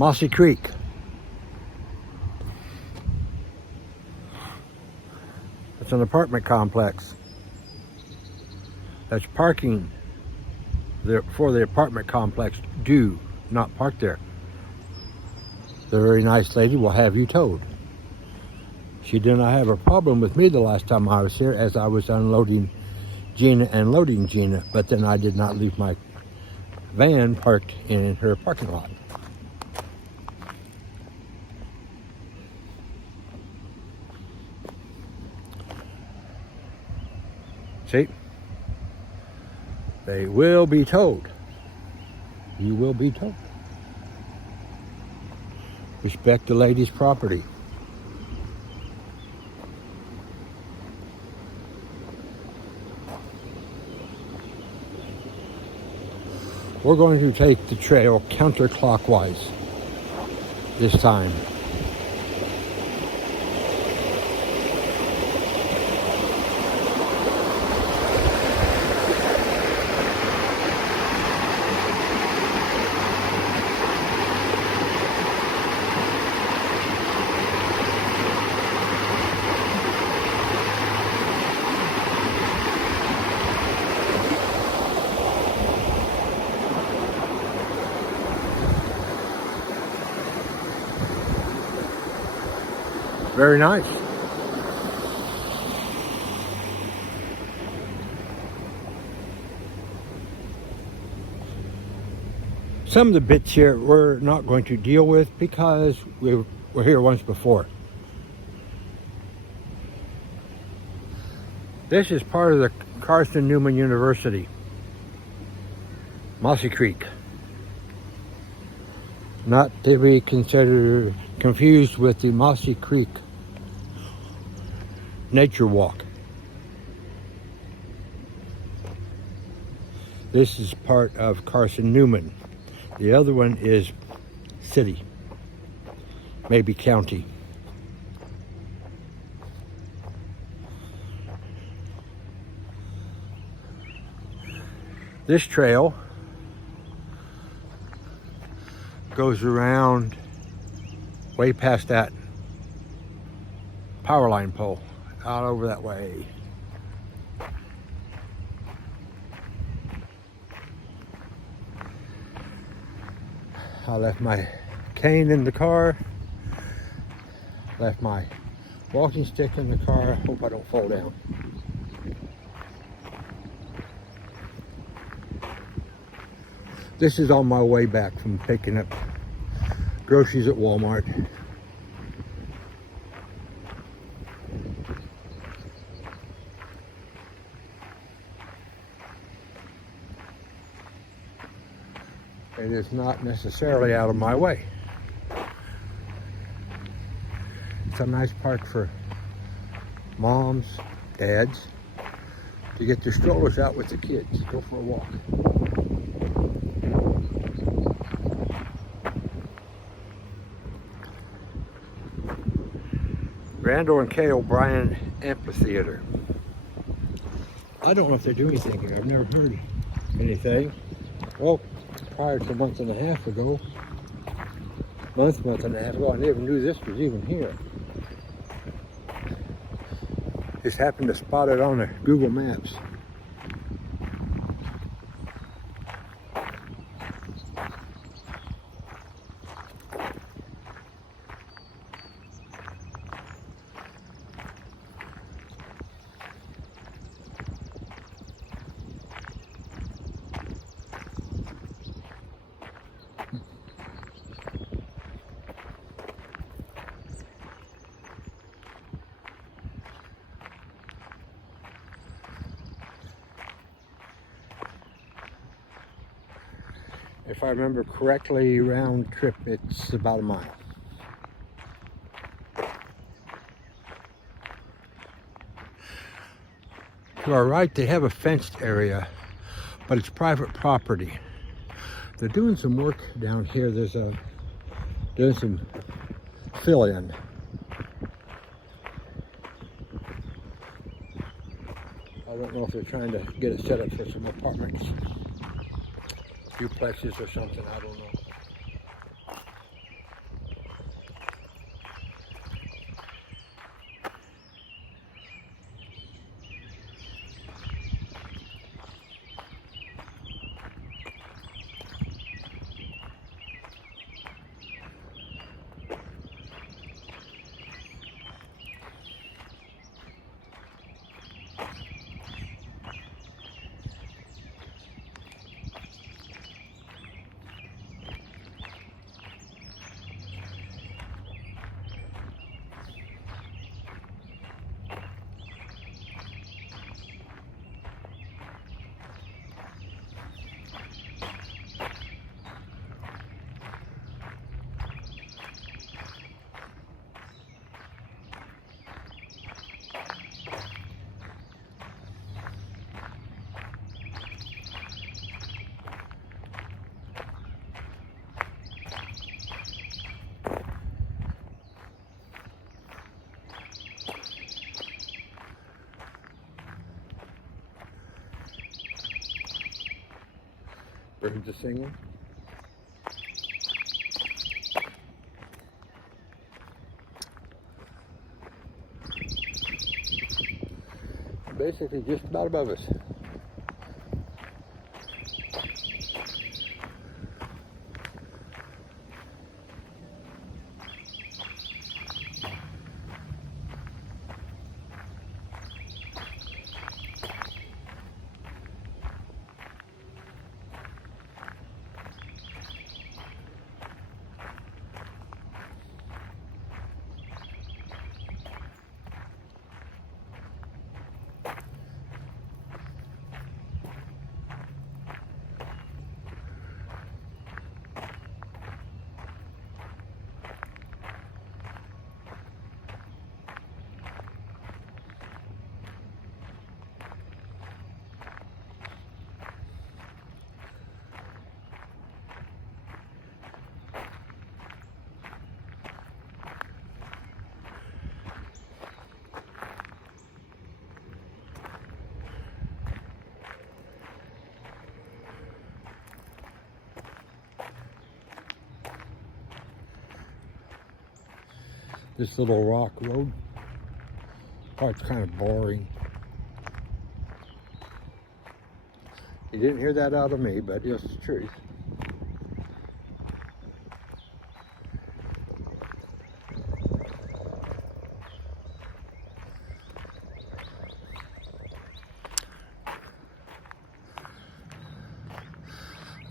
Mossy Creek. It's an apartment complex. That's parking there for the apartment complex. Do not park there. The very nice lady will have you towed. She did not have a problem with me the last time I was here, as I was unloading Gina and loading Gina, but then I did not leave my van parked in her parking lot. See? They will be towed. You will be towed. Respect the lady's property. We're going to take the trail counterclockwise this time. Very nice. Some of the bits here we're not going to deal with because we were here once before. This is part of the Carson Newman University, Mossy Creek. Not to be considered confused with the Mossy Creek Nature Walk. This is part of Carson Newman. The other one is city, maybe county. This trail goes around way past that power line pole, out over that way. I left my cane in the car, left my walking stick in the car. Hope I don't fall down. This is on my way back from picking up groceries at Walmart. It is not necessarily out of my way. It's a nice park for moms, dads, to get their strollers out with the kids, go for a walk. Randall and Kay O'Brien Amphitheater. I don't know if they do anything here. I've never heard anything. Well, prior to a month and a half ago, month and a half ago, I never knew this was even here. Just happened to spot it on the Google Maps. If I remember correctly, round trip, it's about a mile. To our right, they have a fenced area, but it's private property. They're doing some work down here. There's doing some fill-in. I don't know if they're trying to get it set up for some apartments, duplexes or something, I don't know. Birds are singing. Basically just about above us. This little rock road part's kind of boring. You didn't hear that out of me, but it's the truth.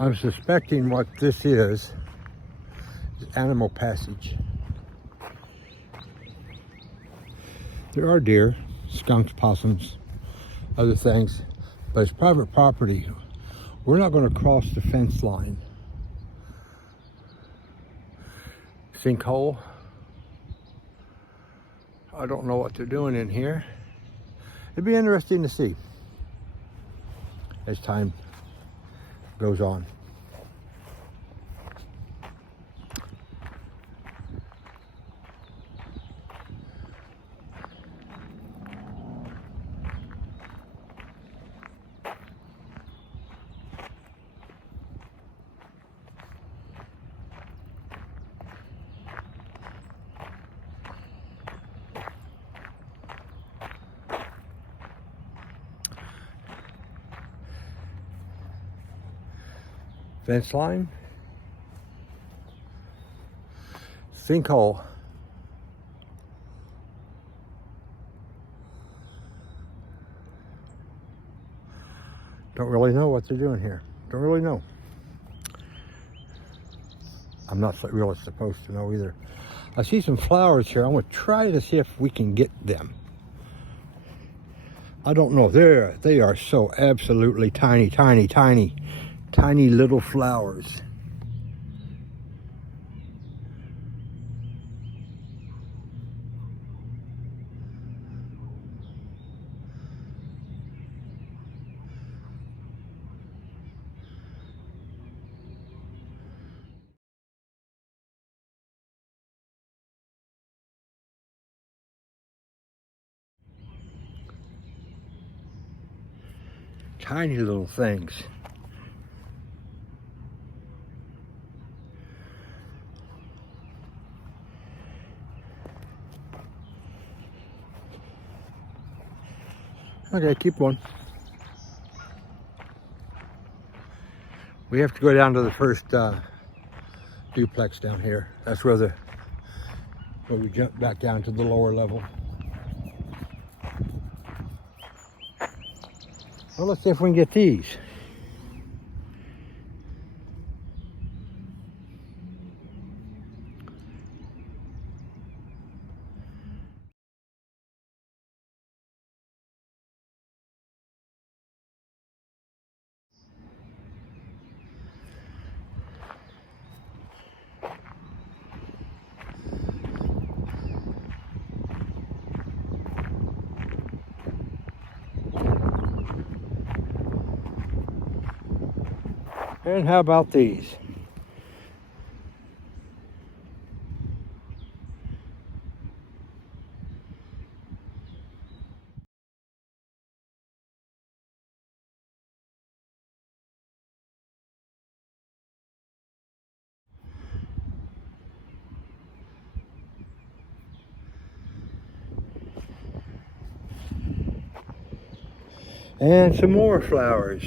I'm suspecting what this is animal passage. There are deer, skunks, possums, other things, but it's private property. We're not going to cross the fence line. Sinkhole. I don't know what they're doing in here. It'd be interesting to see as time goes on. Fence line, sinkhole. Don't really know what they're doing here. Don't really know. I'm not really supposed to know either. I see some flowers here. I'm going to try to see if we can get them. I don't know. They are so absolutely tiny, tiny, tiny, tiny little flowers. Tiny little things. Okay, keep going. We have to go down to the first duplex down here. That's where we jump back down to the lower level. Well, let's see if we can get these. And how about these? And some more flowers.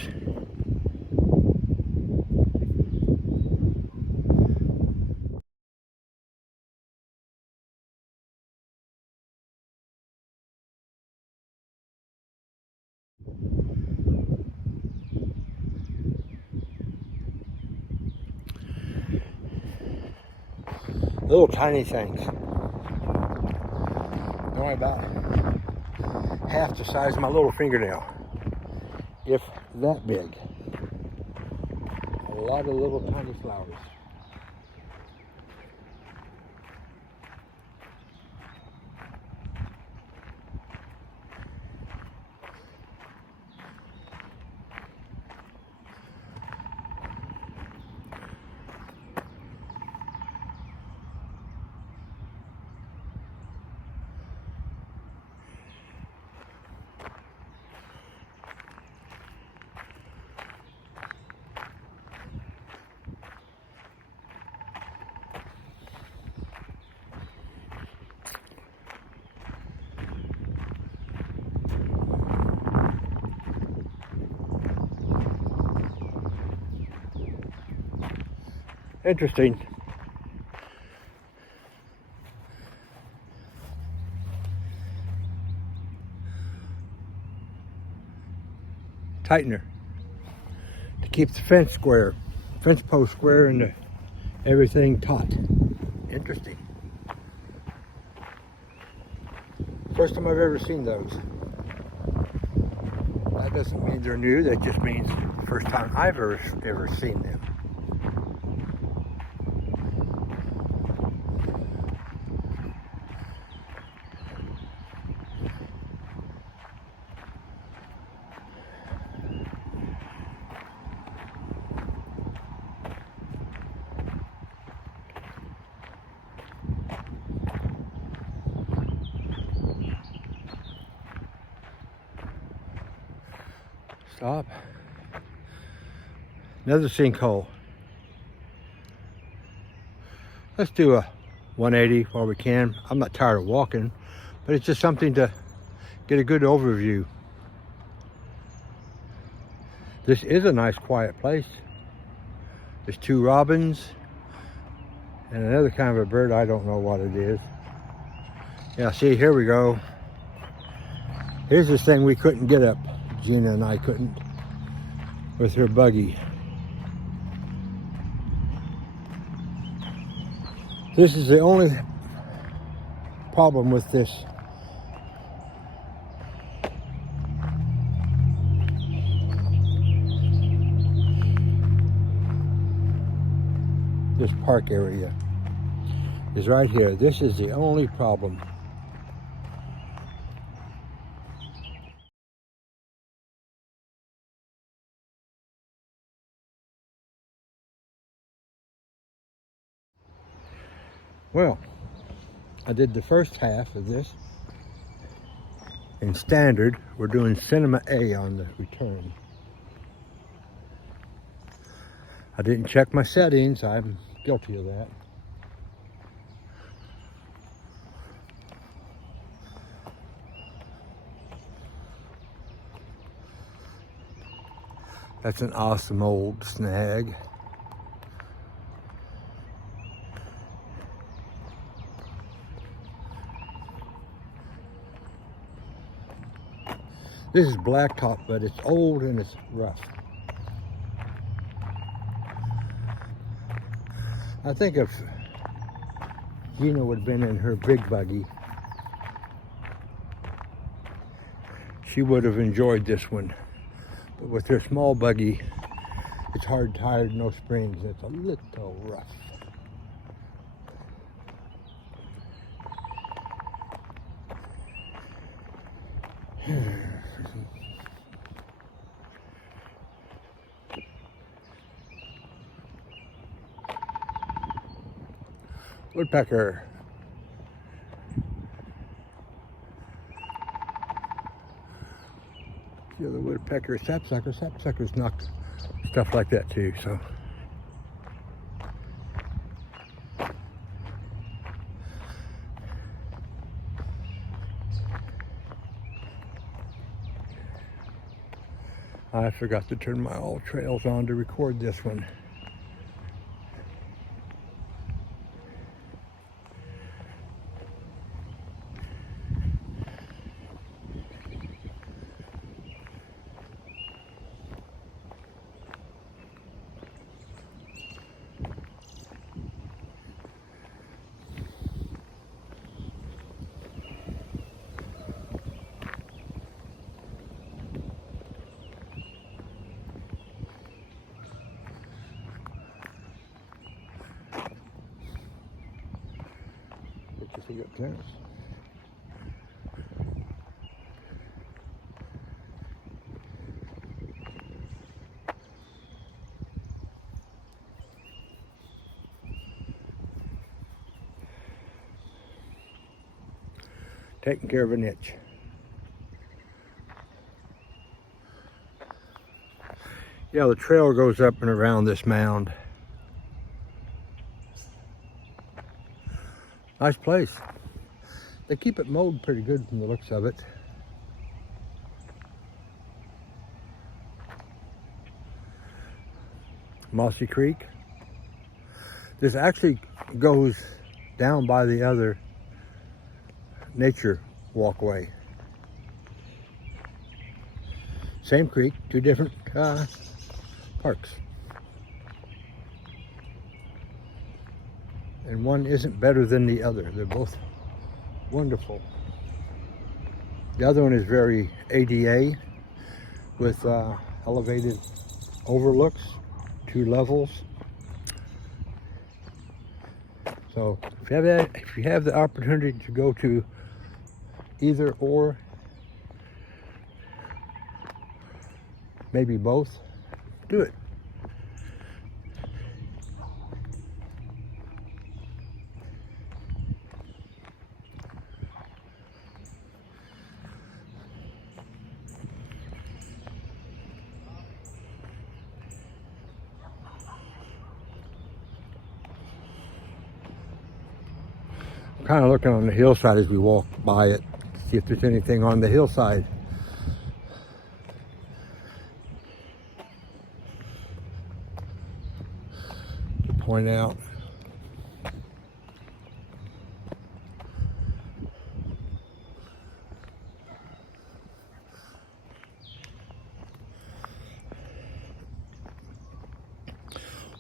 Little tiny things. Only about half the size of my little fingernail, if that big. A lot of little tiny flowers. Interesting. Tightener to keep the fence post square, and everything taut. Interesting. First time I've ever seen those. That doesn't mean they're new, that just means the first time I've ever seen them. Stop. Another sinkhole. Let's do a 180 while we can. I'm not tired of walking, but it's just something to get a good overview. This is a nice quiet place. There's two robins and another kind of a bird. I don't know what it is. Yeah, see, here we go. Here's this thing we couldn't get up. Gina and I couldn't with her buggy. This is the only problem with this. This park area is right here. This is the only problem. Well, I did the first half of this in standard. We're doing Cinema A on the return. I didn't check my settings. I'm guilty of that. That's an awesome old snag. This is blacktop, but it's old and it's rough. I think if Gina would have been in her big buggy, she would have enjoyed this one. But with her small buggy, it's hard tired, no springs. It's a little rough. Woodpecker. The other woodpecker, sapsuckers knock stuff like that too, so. I forgot to turn my all trails on to record this one. What you think up there? Taking care of a niche. Yeah, the trail goes up and around this mound. Nice place. They keep it mowed pretty good from the looks of it. Mossy Creek. This actually goes down by the other nature walkway. Same creek, two different parks. And one isn't better than the other. They're both wonderful. The other one is very ADA with elevated overlooks, 2 levels. So if you have the opportunity to go to either or, maybe both, do it. I'm kind of looking on the hillside as we walk by it, see if there's anything on the hillside. To point out.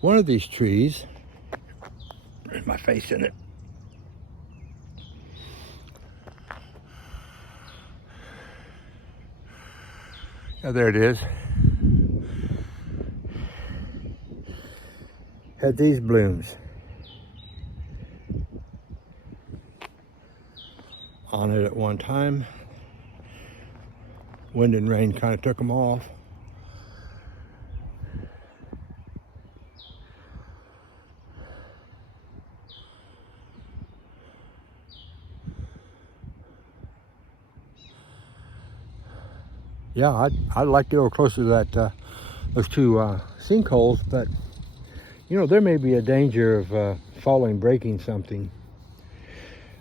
One of these trees, there's my face in it. Yeah, there it is. Had these blooms on it at one time. Wind and rain kind of took them off. Yeah, I'd like to go closer to that, those 2 sinkholes, but you know, there may be a danger of falling, breaking something,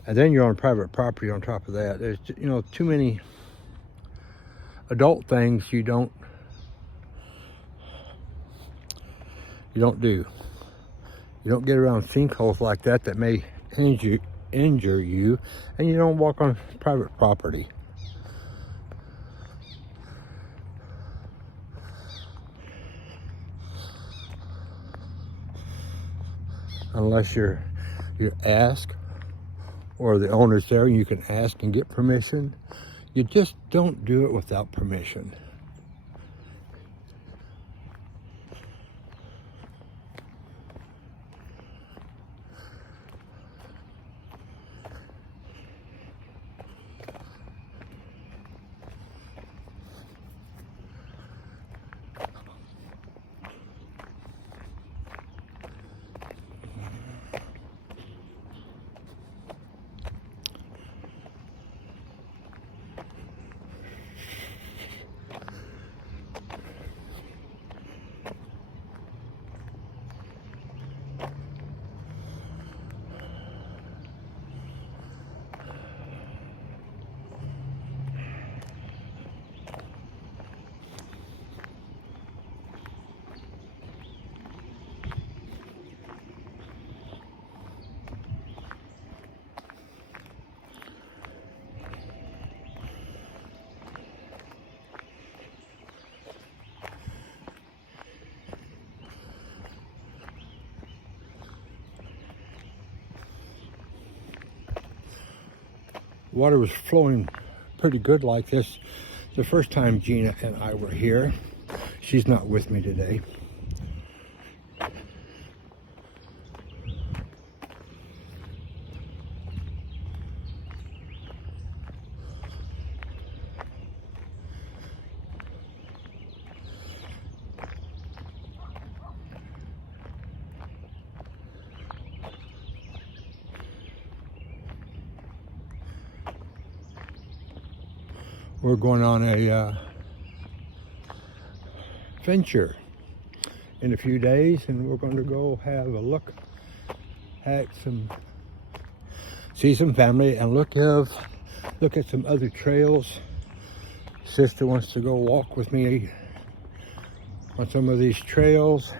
and then you're on private property on top of that. There's, you know, too many adult things you don't do. You don't get around sinkholes like that that may injure you, and you don't walk on private property. Unless you're asked, or the owner's there and you can ask and get permission. You just don't do it without permission. Water was flowing pretty good like this the first time Gina and I were here. She's not with me today. We're going on a venture in a few days, and we're going to go have a look at see some family, and look at some other trails. Sister wants to go walk with me on some of these trails.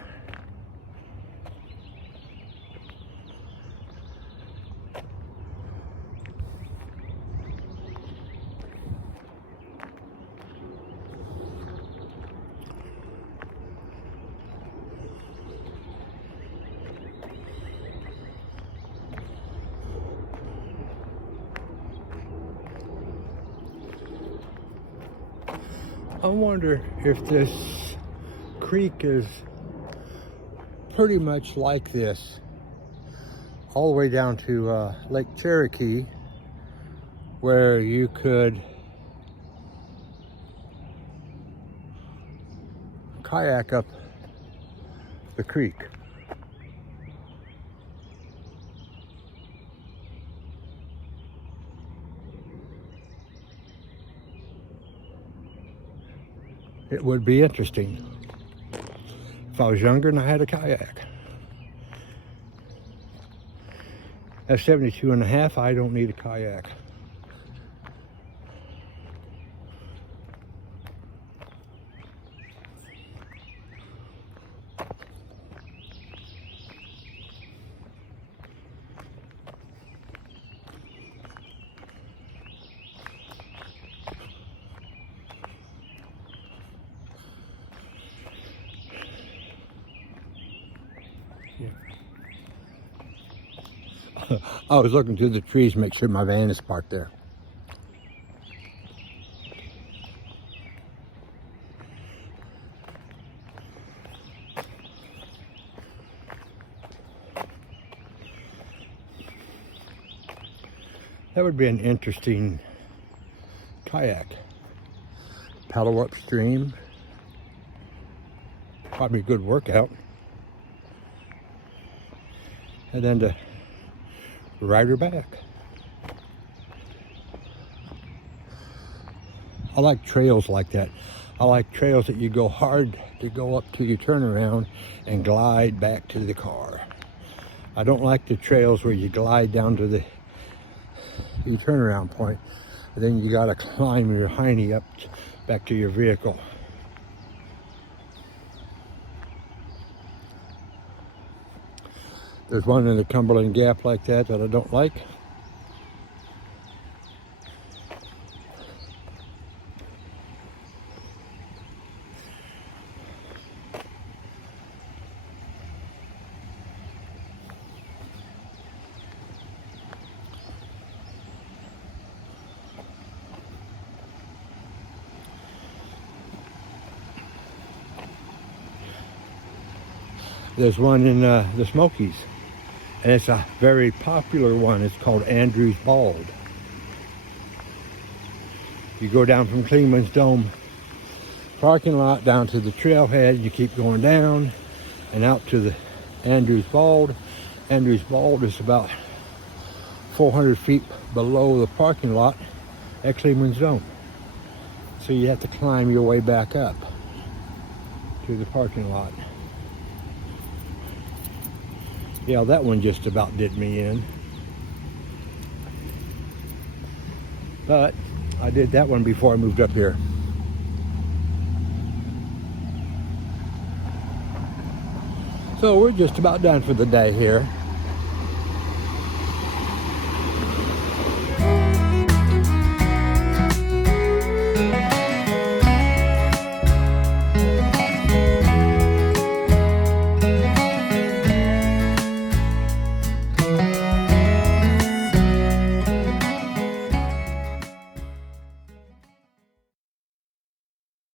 I wonder if this creek is pretty much like this all the way down to Lake Cherokee, where you could kayak up the creek. It would be interesting if I was younger and I had a kayak. At 72 and a half, I don't need a kayak. I was looking through the trees to make sure my van is parked there. That would be an interesting kayak. Paddle upstream. Probably a good workout. And then to ride her back. I like trails like that. I like trails that you go hard to go up till you turn around and glide back to the car. I don't like the trails where you glide down to the turnaround point, and then you gotta climb your hiney up back to your vehicle. There's one in the Cumberland Gap like that I don't like. There's one in the Smokies, and it's a very popular one. It's called Andrews Bald. You go down from Klingman's Dome parking lot down to the trailhead, you keep going down and out to the Andrews Bald. Andrews Bald is about 400 feet below the parking lot at Klingman's Dome. So you have to climb your way back up to the parking lot. Yeah, that one just about did me in. But I did that one before I moved up here. So we're just about done for the day here.